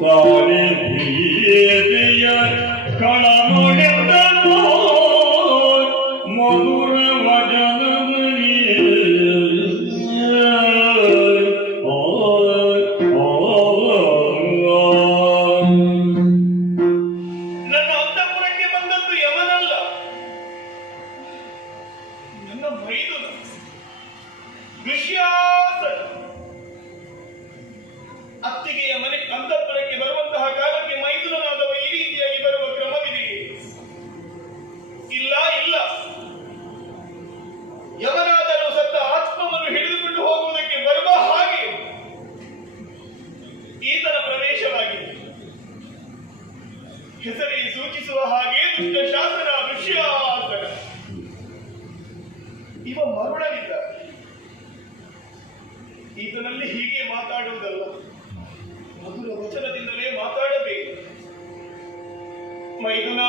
保你平 ಹೆಸರೇ ಸೂಚಿಸುವ ಹಾಗೆ ದುಷ್ಟ ಶಾಸನ ದುಶ್ಯಾಸನ ಇವ ಮರುಳಗಿದ್ದ. ಈತನಲ್ಲಿ ಹೀಗೆ ಮಾತಾಡುವುದಲ್ಲ. ಮಧುರ ವಚನದಿಂದಲೇ ಮಾತಾಡಬೇಕು. ಮೈದುನ.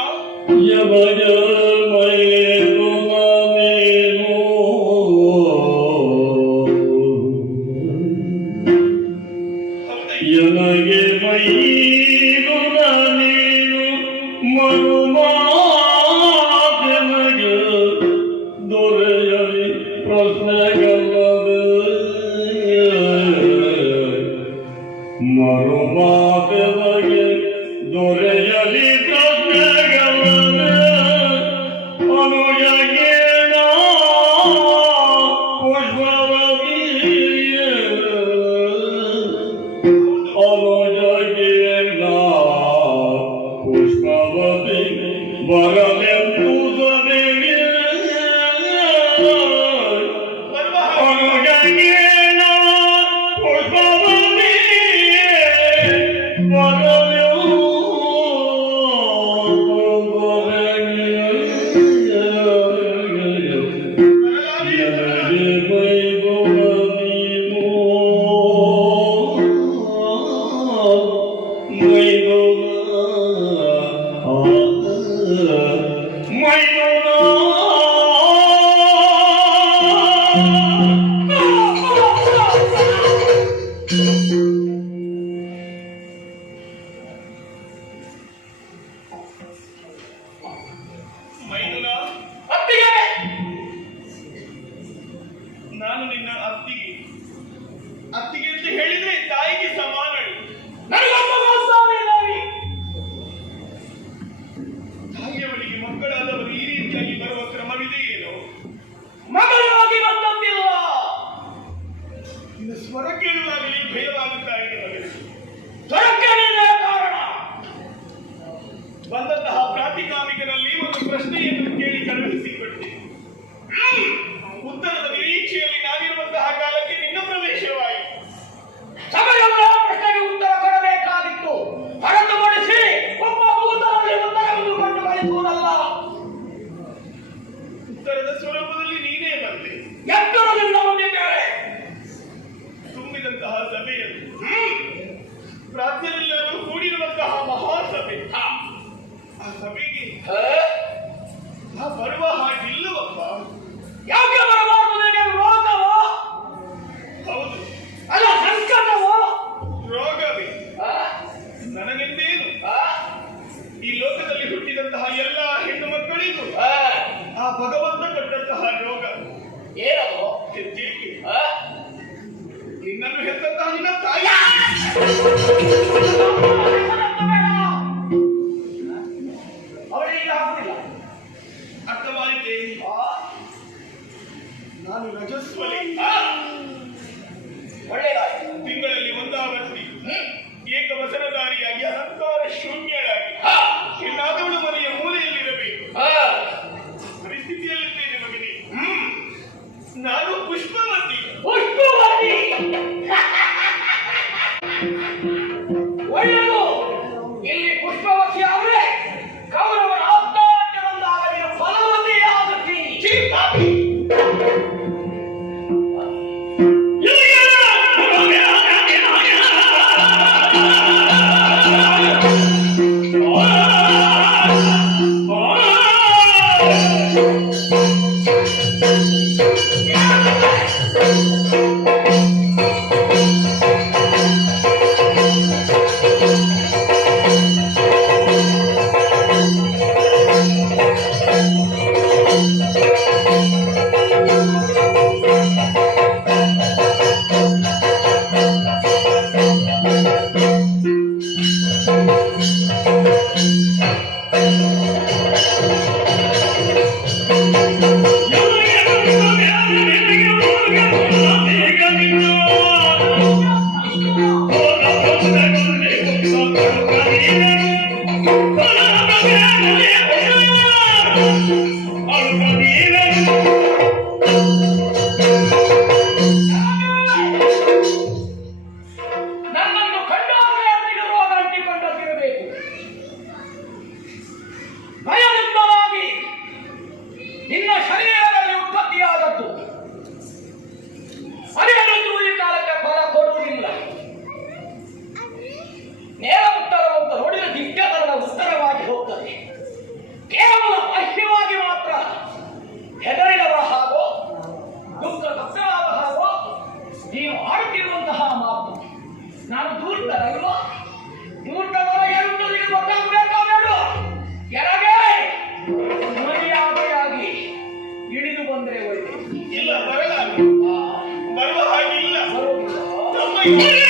Lita Megavane, Anuya Gita. ಏನದು? ನಿನ್ನನ್ನು ಹೆತ್ತ ನಿನ್ನ ತಾಯಿ. ಹೇಳಿರುವಂತಹ ಮಾತು. ನಾನು ದೂರ್ತರಲ್ವ ದೂರ್ತವರ ಏನು ಗೊತ್ತಾಗಬೇಕಾಗಬೇಡು ಕೆಳಗೆ ಮರ್ಯಾದೆಯಾಗಿ ಇಳಿದು ಬಂದರೆ ಒಳ್ಳೆ ಇಲ್ಲ ಬರಲ್ಲ. ಬರುವ ಹಾಗಿಲ್ಲ ಬರುವುದಿಲ್ಲ.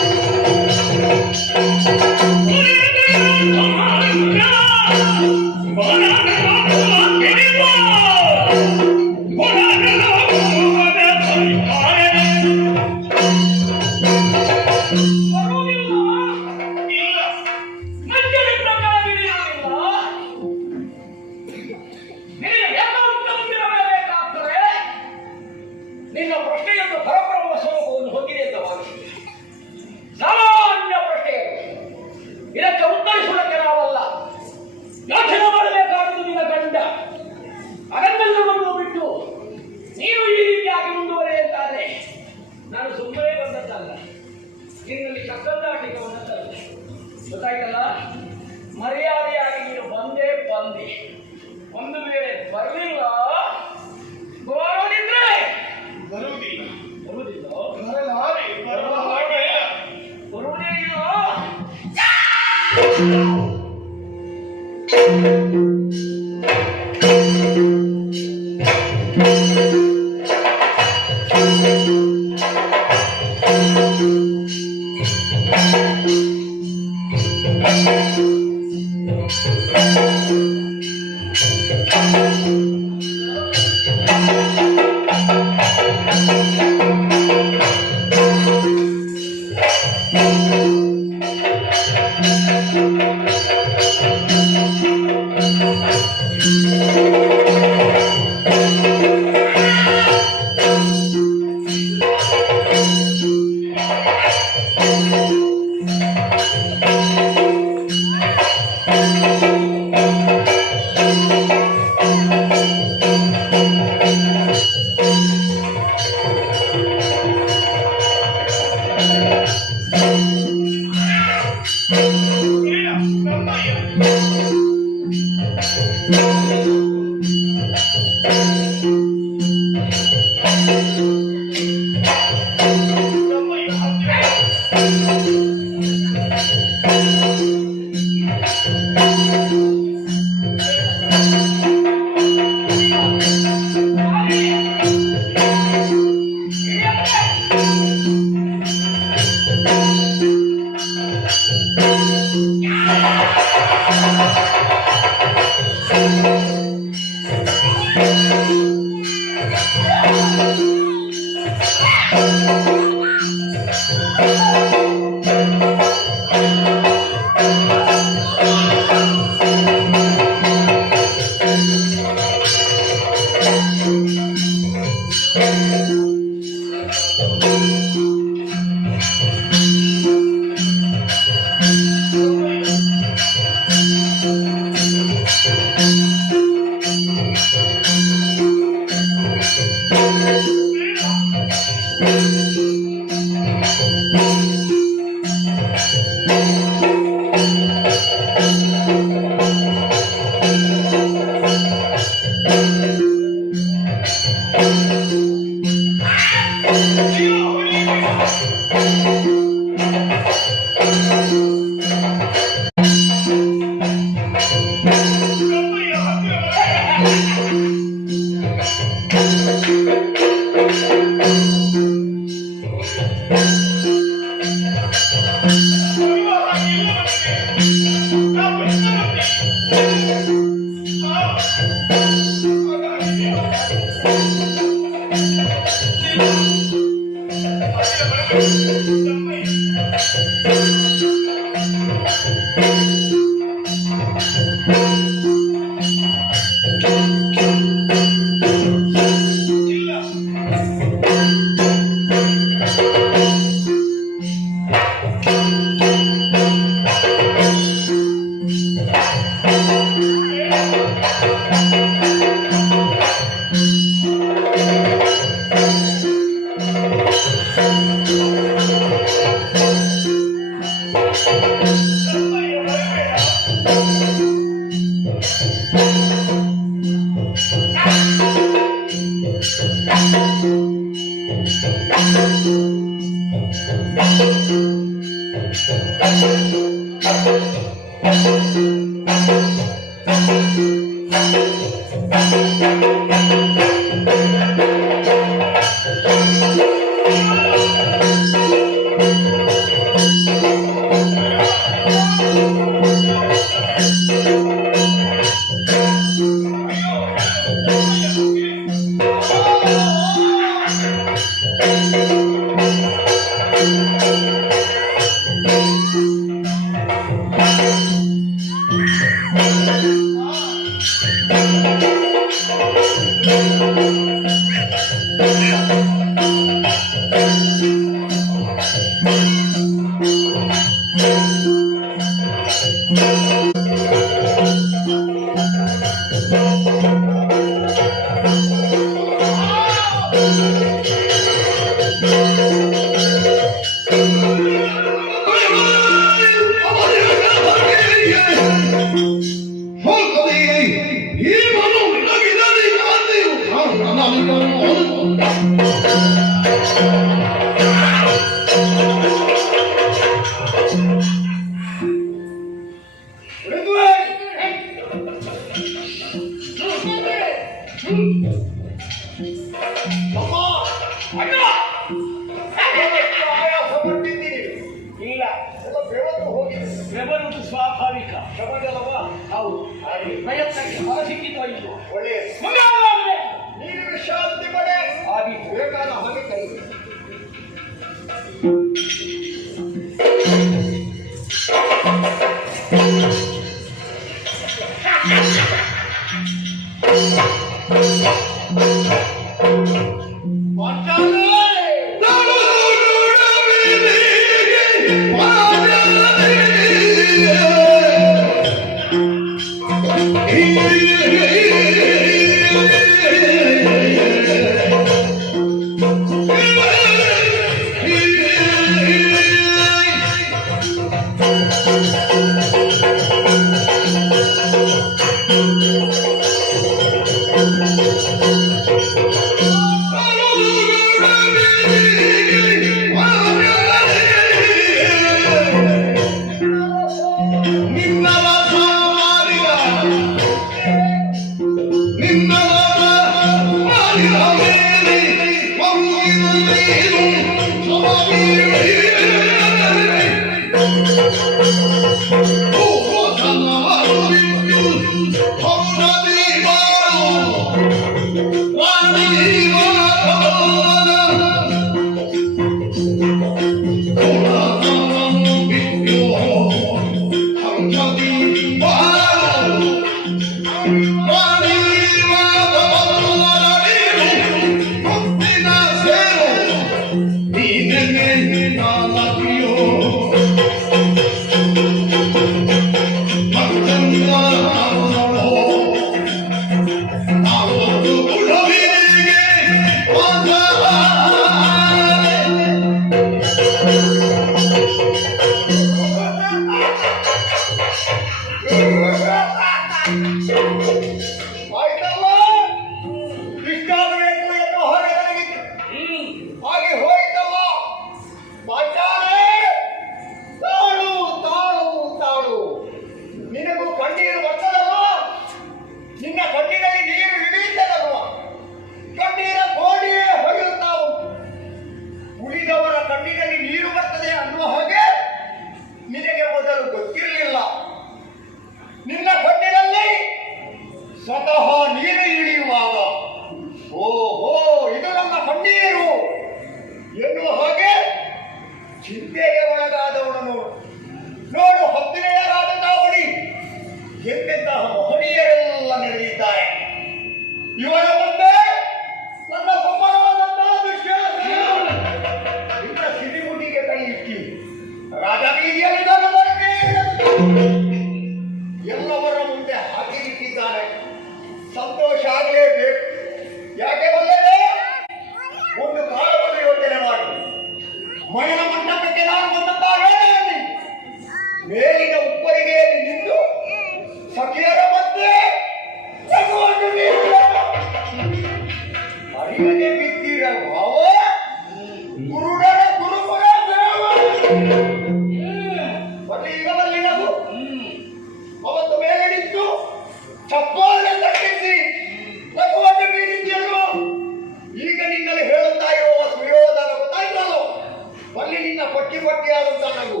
ಅಲ್ಲಿ ನಿನ್ನ ಪಟ್ಟಿ ಪಟ್ಟಿಯಾದಂತ ನಗು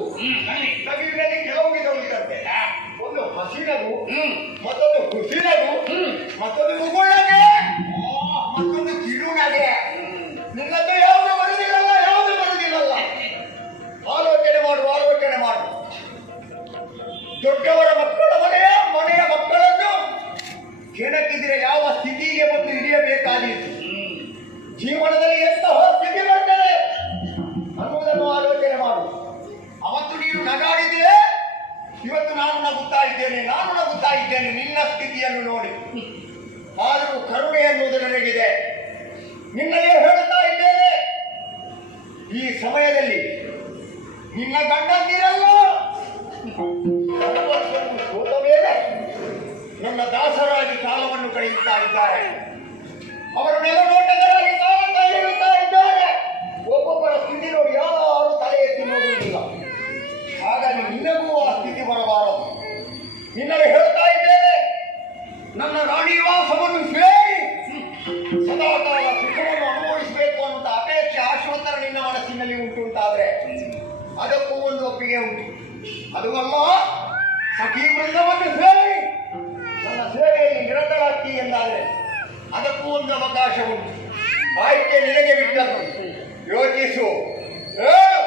ನಗುವಿನಲ್ಲಿ ಕೆಲವು ವಿಧವಿದಂತೆ ಒಂದು ಹಸಿ ನಗು ಮತ್ತೊಂದು ಖುಷಿ ನಗು ಮತ್ತೊಂದು ಉಗುಳಗೆ ಮತ್ತೊಂದು ಕಿರುನಗೆ. ನಿನ್ನದ್ದು ಯಾವುದು ಬರುದಿಲ್ಲಲ್ಲ ಯಾವುದು ಬರುದಿಲ್ಲಲ್ಲ. ಆಲೋಚನೆ ಮಾಡು ಆಲೋಚನೆ ಮಾಡು. ದೊಡ್ಡವರ ಮಕ್ಕಳ ಮನೆಯ ಮನೆಯ ಮಕ್ಕಳನ್ನು ಕೆಣಕಿದ್ರೆ ಯಾವ ಸ್ಥಿತಿಗೆ ಬಂದು ಹಿಡಿಯಬೇಕಾದೀತು. ಜೀವನದಲ್ಲಿ ಎಂತಹ ನಗಾಡಿದೆ ಇವತ್ತು ನಾನು ನಗುತ್ತಾ ಇದ್ದೇನೆ, ನಾನು ನಗುತ್ತಾ ಇದ್ದೇನೆ, ನಿನ್ನ ಸ್ಥಿತಿಯನ್ನು ನೋಡಿ. ಆದರೂ ಕರುಣೆ ಎನ್ನುವುದು ನನಗಿದೆ. ನಿನ್ನಲ್ಲೇ ಹೇಳುತ್ತಾ ಇದ್ದೇನೆ. ಈ ಸಮಯದಲ್ಲಿ ನಿನ್ನ ಗಂಡಂದಿರಲ್ಲ? ಸೋತ ಮೇಲೆ ನನ್ನ ದಾಸರಾಗಿ ಕಾಲವನ್ನು ಕಳೆಯುತ್ತಾ ಇದ್ದಾರೆ. ಅವರ ನೆಲನೋಟಗರಾಗಿ ಕಾಲುತ್ತಾ ಹೇಳುತ್ತಾ ಇದ್ದಾರೆ. ಒಬ್ಬೊಬ್ಬರ ಸ್ಥಿತಿ ನೋಡಿ ಯಾರು ನಿನಗೂ ಆ ಸ್ಥಿತಿ ಬರಬಾರದು. ನಿನ್ನಲ್ಲಿ ಹೇಳ್ತಾ ಇದ್ದೇನೆ, ನನ್ನ ರಾಣಿ ವಾಸವನ್ನು ಸೇರಿ ಸದಾಕಾಲ ಸುಖವನ್ನು ಅನುಭವಿಸಬೇಕು ಅಂತ ಅಪೇಕ್ಷೆ ಆಶ್ವತ್ತರ ನಿನ್ನ ಮನಸ್ಸಿನಲ್ಲಿ ಉಂಟು ಅಂತಾದ್ರೆ ಅದಕ್ಕೂ ಒಂದು ಒಪ್ಪಿಗೆ ಉಂಟು. ಅದು ಅಲ್ಲ ಸಖಿ ವೃಂದವನ್ನು ಸೇರಿ ನನ್ನ ಸೇವೆಯಲ್ಲಿ ನಿರತರಾಗ್ತಿ ಎಂದಾದರೆ ಅದಕ್ಕೂ ಒಂದು ಅವಕಾಶ ಉಂಟು. ಆಯ್ಕೆ ನಿನಗೆ ಬಿಟ್ಟದ್ದು. ಯೋಚಿಸು. ಹೇಳು